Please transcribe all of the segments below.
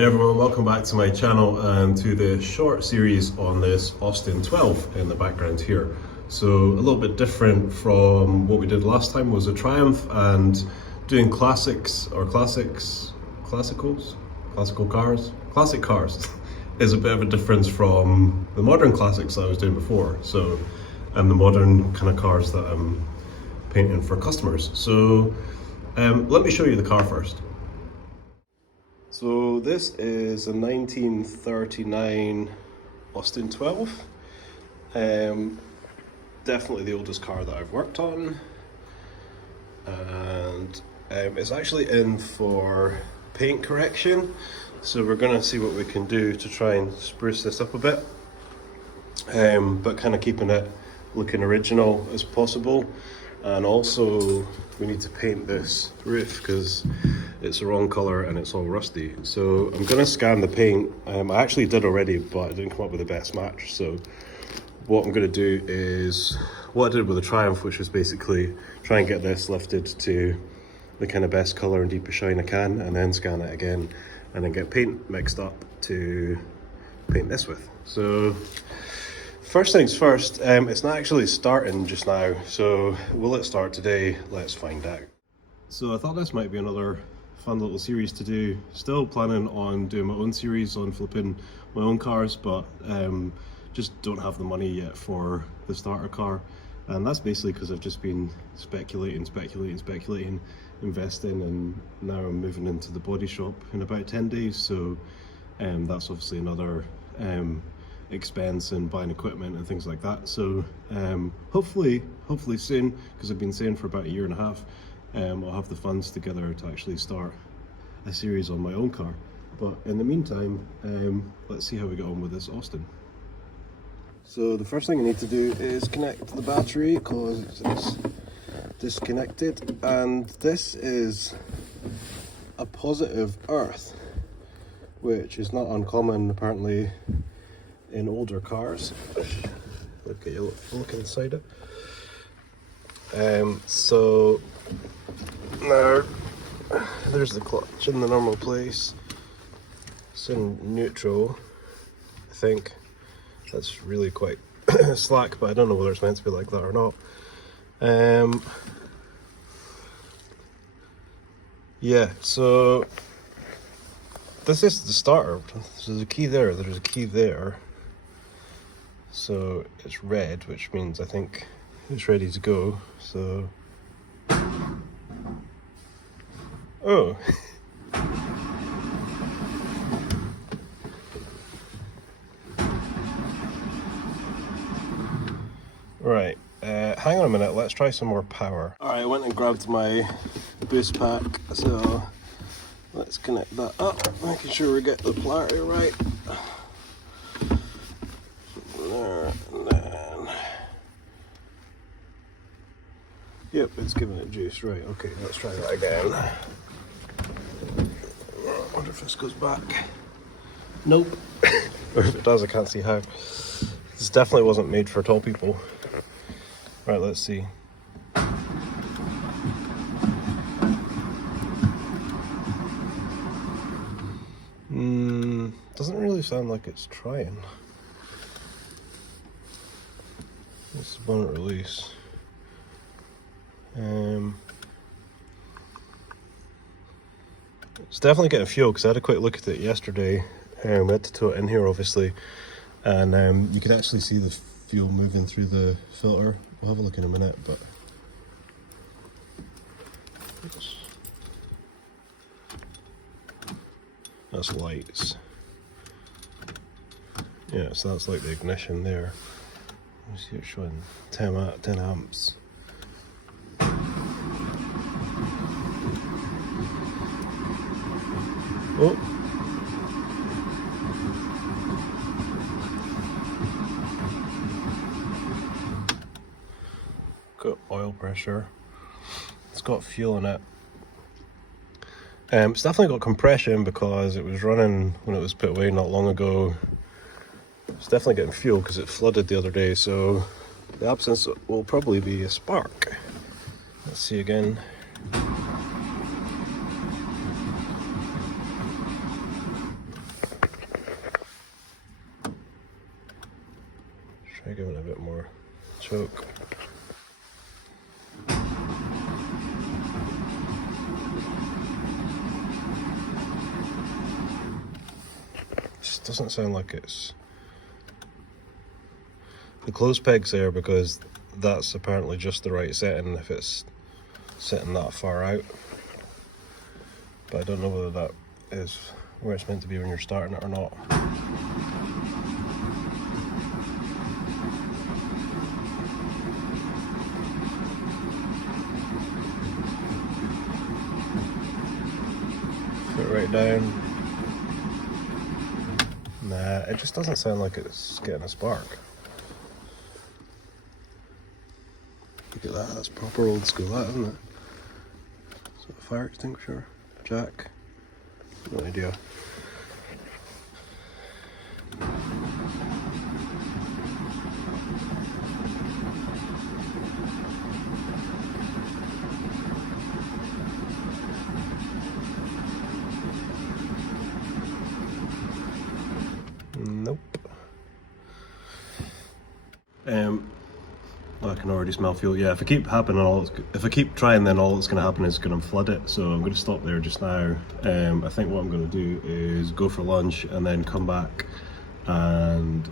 Hi everyone, welcome back to my channel and to the short series on this Austin 12 in the background here. So a little bit different from what we did last time was a Triumph, and doing classic cars is a bit of a difference from the modern classics that I was doing before. So the modern kind of cars that I'm painting for customers. So let me show you the car first. So this is a 1939 Austin 12. Definitely the oldest car that I've worked on, and it's actually in for paint correction. So we're going to see what we can do to try and spruce this up a bit, but kind of keeping it looking original as possible. And also we need to paint this roof because it's the wrong color and it's all rusty. So I'm going to scan the paint. I actually did already, but I didn't come up with the best match. So what I'm going to do is what I did with the Triumph, which was basically try and get this lifted to the kind of best color and deepest shine I can, and then scan it again, and then get paint mixed up to paint this with. So first things first, it's not actually starting just now, so will it start today? Let's find out. So I thought this might be another fun little series to do. Still planning on doing my own series on flipping my own cars, but just don't have the money yet for the starter car. And that's basically because I've just been speculating, investing, and now I'm moving into the body shop in about 10 days. So that's obviously another expense in buying equipment and things like that. So hopefully soon, because I've been saying for about a year and a half, I'll have the funds together to actually start a series on my own car. But in the meantime, let's see how we get on with this Austin. So the first thing I need to do is connect the battery because it's disconnected, and this is a positive earth, which is not uncommon apparently in older cars. Look inside it. So now there's the clutch in the normal place. It's in neutral, I think. That's really quite slack, but I don't know whether it's meant to be like that or not. Yeah, so this is the starter. So there's a key there, there's a key there. So it's red, which means I think it's ready to go. So, oh. Right, hang on a minute, let's try some more power. Alright, I went and grabbed my boost pack, so let's connect that up, making sure we get the polarity right. There, and then... Yep, it's giving it juice, right, okay, let's try that again. I wonder if this goes back. Nope. Or if it does, I can't see how. This definitely wasn't made for tall people. Right, let's see. Doesn't really sound like it's trying. It's the bonnet release. It's definitely getting fuel because I had a quick look at it yesterday. We had to tow it in here, obviously, and you could actually see the fuel moving through the filter. We'll have a look in a minute, but that's lights. Yeah, so that's like the ignition there. You see it showing 10 amps. Oh. Got oil pressure. It's got fuel in it. It's definitely got compression because it was running when it was put away not long ago. It's definitely getting fuel because it flooded the other day, so the absence will probably be a spark. Let's see again. Try giving it a bit more choke. Just doesn't sound like it's... The close peg's there because that's apparently just the right setting if it's sitting that far out. But I don't know whether that is where it's meant to be when you're starting it or not. Put it right down. Nah, it just doesn't sound like it's getting a spark. Look at that, that's proper old school, that, isn't it? Is that a fire extinguisher? Jack? No idea. Nope. I can already smell fuel. Yeah, if I keep trying, then all that's going to happen is going to flood it. So I'm going to stop there just now. I think what I'm going to do is go for lunch and then come back, and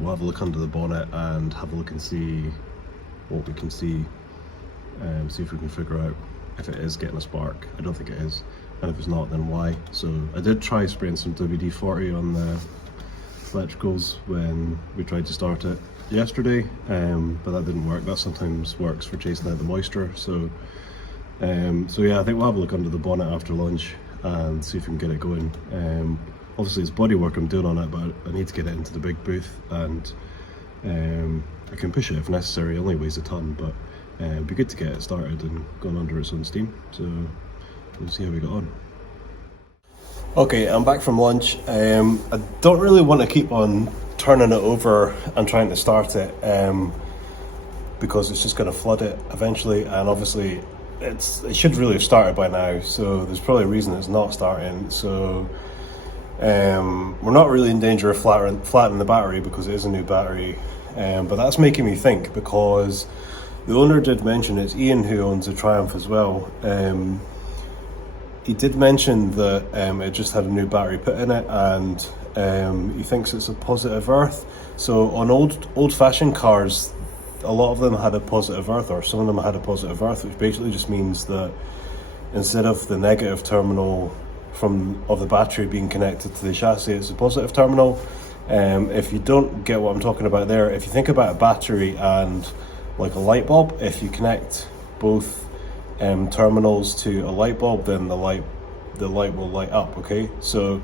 we'll have a look under the bonnet and have a look and see what we can see. See if we can figure out if it is getting a spark. I don't think it is, and if it's not, then why. So I did try spraying some WD-40 on the electricals when we tried to start it yesterday, but that didn't work. That sometimes works for chasing out the moisture. So yeah, I think we'll have a look under the bonnet after lunch and see if we can get it going. Obviously it's bodywork I'm doing on it, but I need to get it into the big booth, and I can push it if necessary. It only weighs a ton, but it'd be good to get it started and going under its own steam. So we'll see how we get on. Okay, I'm back from lunch. I don't really want to keep on turning it over and trying to start it because it's just going to flood it eventually, and obviously it should really have started by now, so there's probably a reason it's not starting. So we're not really in danger of flattening the battery because it is a new battery, but that's making me think, because the owner did mention, it's Ian who owns the Triumph as well. He did mention that it just had a new battery put in it, and he thinks it's a positive earth. So on old-fashioned cars, a lot of them had a positive earth, or some of them had a positive earth, which basically just means that instead of the negative terminal of the battery being connected to the chassis, it's a positive terminal. If you don't get what I'm talking about there, if you think about a battery and like a light bulb, if you connect both terminals to a light bulb, then the light will light up. Okay, so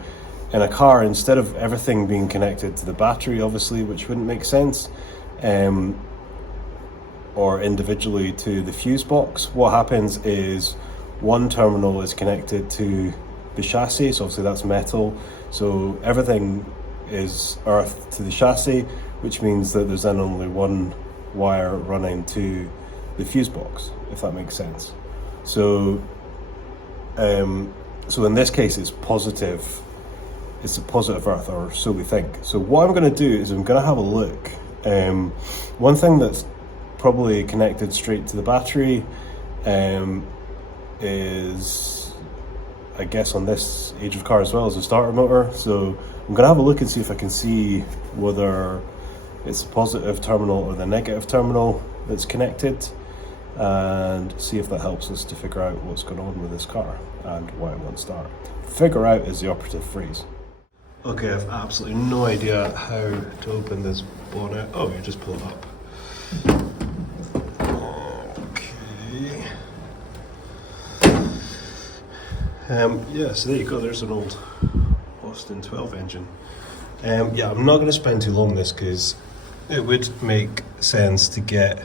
in a car, instead of everything being connected to the battery, obviously, which wouldn't make sense, or individually to the fuse box, what happens is one terminal is connected to the chassis, so obviously that's metal, so everything is earth to the chassis, which means that there's then only one wire running to the fuse box, if that makes sense. So so in this case it's positive, it's a positive earth, or so we think. So what I'm going to do is I'm going to have a look. One thing that's probably connected straight to the battery is, I guess on this age of car as well, as a starter motor. So I'm going to have a look and see if I can see whether it's a positive terminal or the negative terminal that's connected, and see if that helps us to figure out what's going on with this car and why it won't start. Figure out is the operative phrase. Okay, I've absolutely no idea how to open this bonnet. Oh, you just pull it up. Okay. Yeah, so there you go, there's an old Austin 12 engine. Yeah, I'm not going to spend too long on this because it would make sense to get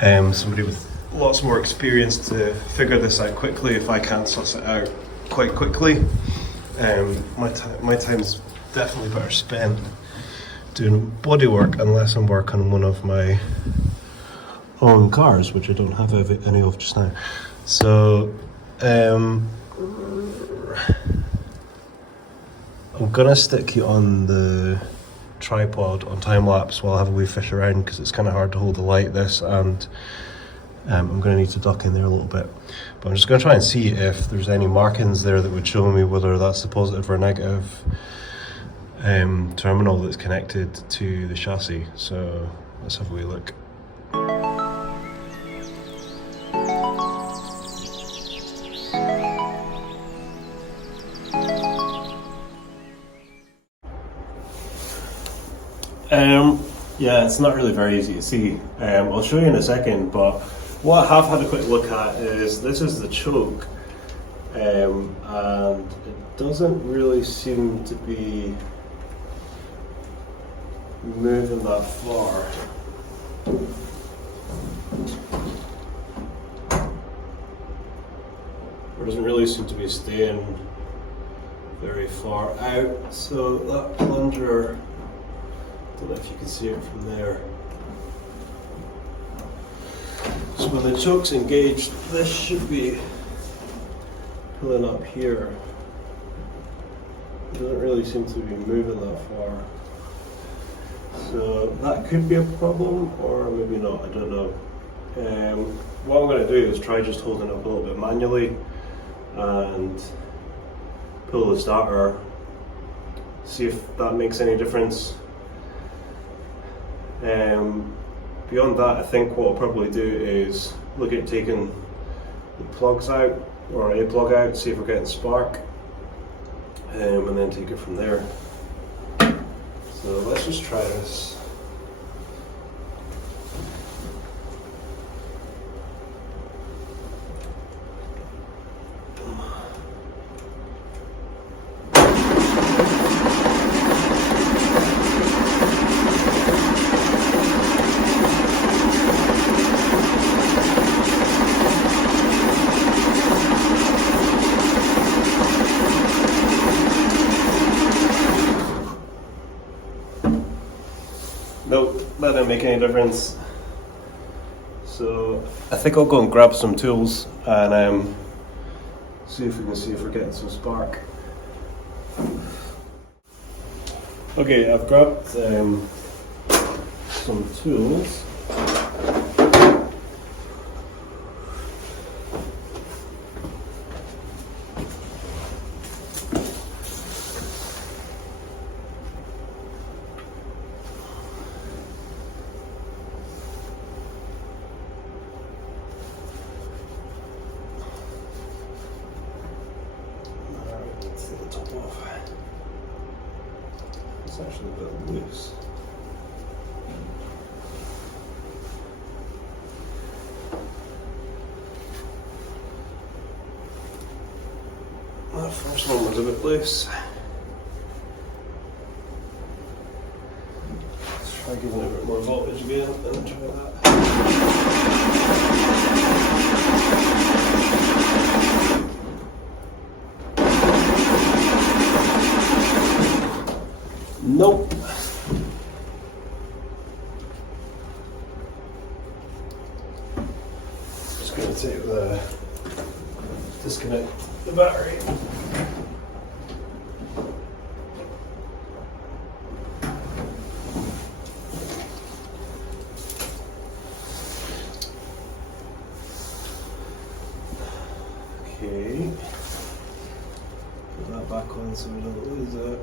somebody with lots more experience to figure this out quickly if I can't suss it out quite quickly. My time's definitely better spent doing bodywork unless I'm working on one of my own cars, which I don't have any of just now. So I'm gonna stick you on the tripod on time lapse while I have a wee fish around, because it's kind of hard to hold the light this, and I'm going to need to duck in there a little bit. But I'm just going to try and see if there's any markings there that would show me whether that's the positive or negative terminal that's connected to the chassis. So let's have a wee look. Yeah, it's not really very easy to see. I'll show you in a second, but what I have had a quick look at is this is the choke, and it doesn't really seem to be moving that far. It doesn't really seem to be staying very far out, so that plunger, I don't know if you can see it from there. So when the choke's engaged, this should be pulling up here. It doesn't really seem to be moving that far. So that could be a problem, or maybe not, I don't know. What I'm going to do is try just holding it up a little bit manually and pull the starter, see if that makes any difference. Beyond that, I think what I'll probably do is look at taking the plugs out, or a plug out, see if we're getting spark, and then take it from there. So let's just try this. Nope, that didn't make any difference. So I think I'll go and grab some tools and see if we're getting some spark. Okay, I've grabbed some tools. It's actually a bit loose. That first one was a bit loose. Let's try giving it a bit more voltage again and then try that. Nope. Just going to take disconnect the battery. Okay. Put that back on so we don't lose it.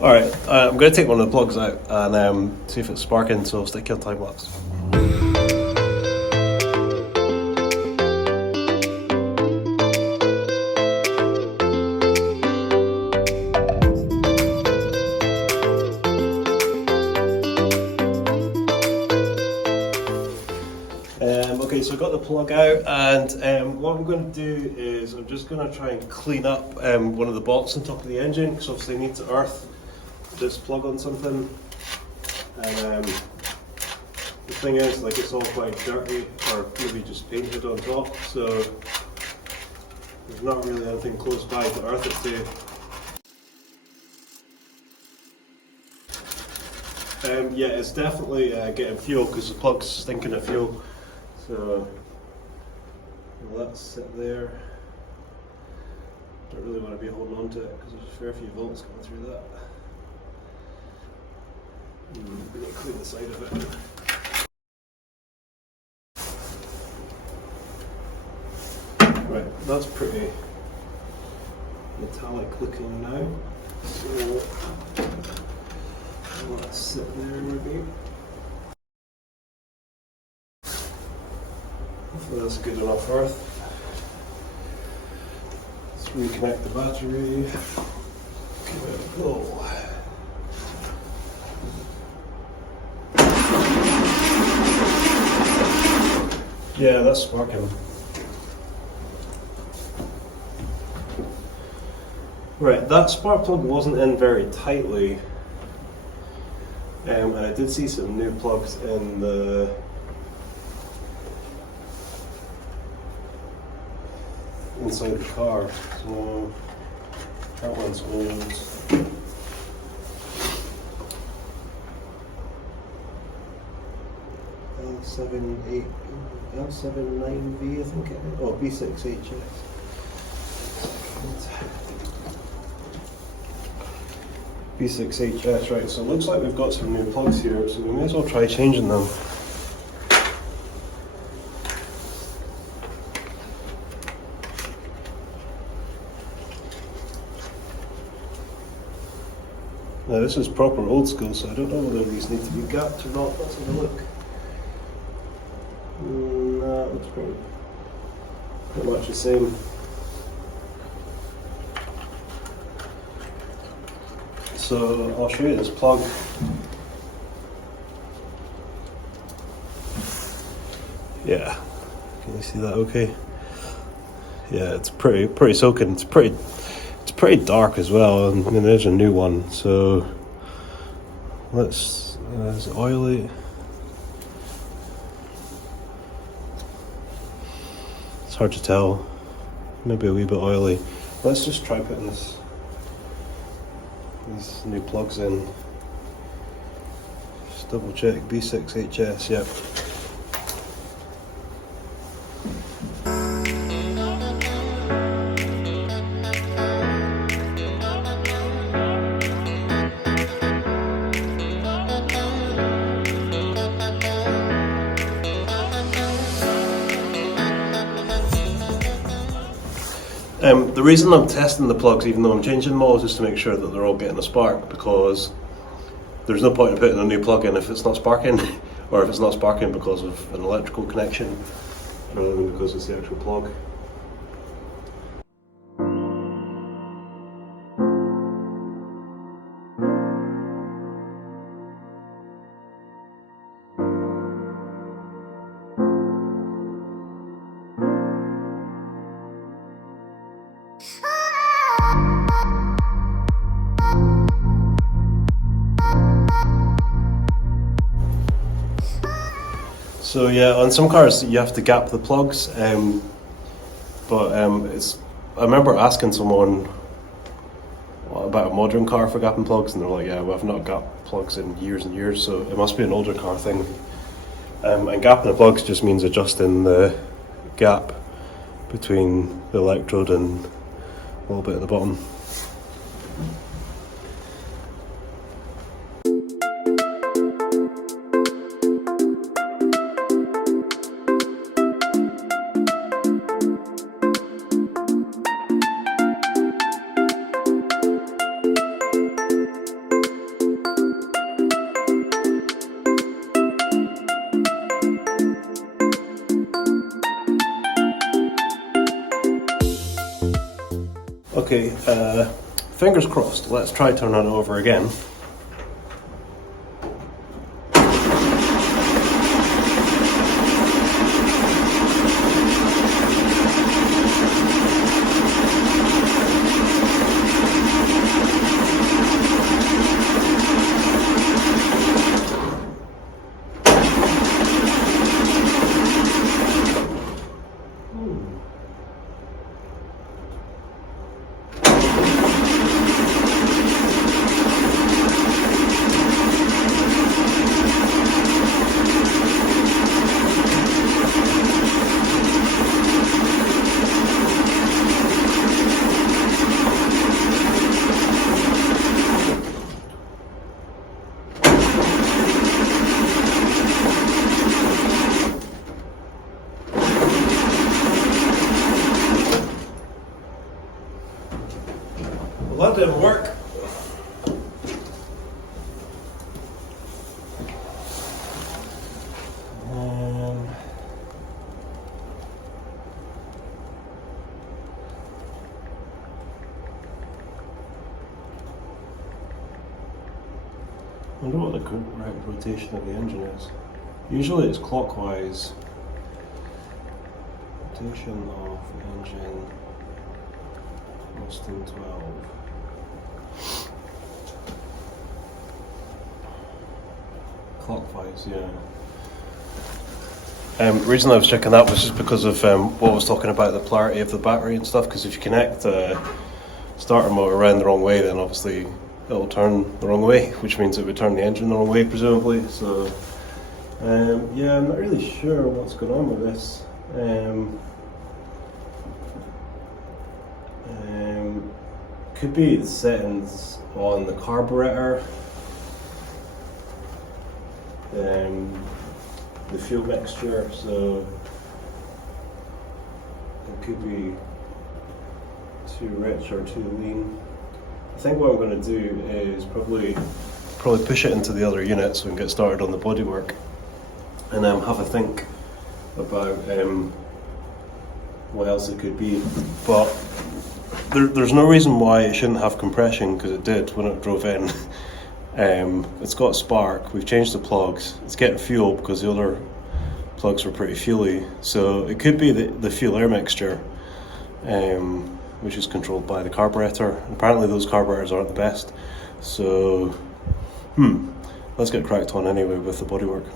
Alright, I'm going to take one of the plugs out and see if it's sparking, so I'll stick your time lapse. Okay, so I got the plug out, and what I'm going to do is I'm just going to try and clean up one of the bolts on top of the engine, because obviously I need to earth this plug on something. And the thing is, like, it's all quite dirty, or maybe just painted on top, so there's not really anything close by to earth it to. Yeah, it's definitely getting fuel, because the plug's stinking of fuel. So let's sit there. Don't really want to be holding on to it because there's a fair few volts coming through that. We're going to clean the side of it. Right, that's pretty metallic looking now. So I'll let it sit there maybe. Hopefully that's good enough earth. Let's reconnect the battery. Give it a go. Yeah, that's sparking. Right, that spark plug wasn't in very tightly, and I did see some new plugs in the inside the car, so that one's old. L79V, I think it is. Oh, B6HS. B6HS, right, so it looks like we've got some new plugs here, so we may as well try changing them. Now this is proper old school, so I don't know whether these need to be gapped or not. Let's have a look. Nah, it looks pretty much the same. So I'll show you this plug. Yeah, can you see that okay? Yeah, it's pretty soaking. It's pretty dark as well, and I mean there's a new one, so let's is it oily? It's hard to tell, maybe a wee bit oily. Let's just try putting these new plugs in. Just double check, B6HS, yep. The reason I'm testing the plugs, even though I'm changing them all, is just to make sure that they're all getting a spark, because there's no point in putting a new plug in if it's not sparking, or if it's not sparking because of an electrical connection, rather than because it's the actual plug. So yeah, on some cars you have to gap the plugs, but I remember asking someone about a modern car for gapping plugs, and they're like, yeah, well, I've not gapped plugs in years and years, so it must be an older car thing. And gapping the plugs just means adjusting the gap between the electrode and a little bit at the bottom. Okay, fingers crossed. Let's try turning it over again. bit of work. I wonder what the correct rotation of the engine is. Usually it's clockwise. Rotation of the engine, less than 12. Clockwise, yeah. The reason I was checking that was just because of what I was talking about, the polarity of the battery and stuff, because if you connect the starter motor around the wrong way, then obviously it'll turn the wrong way, which means it would turn the engine the wrong way, presumably. So, yeah, I'm not really sure what's going on with this. Could be the settings on the carburetor, the fuel mixture, so it could be too rich or too lean. I think what I'm going to do is probably push it into the other unit so we can get started on the bodywork, and have a think about what else it could be. But there's no reason why it shouldn't have compression, because it did when it drove in. It's got spark, we've changed the plugs, it's getting fuel because the other plugs were pretty fuely, so it could be the fuel air mixture, which is controlled by the carburetor. Apparently those carburetors aren't the best, so let's get cracked on anyway with the bodywork.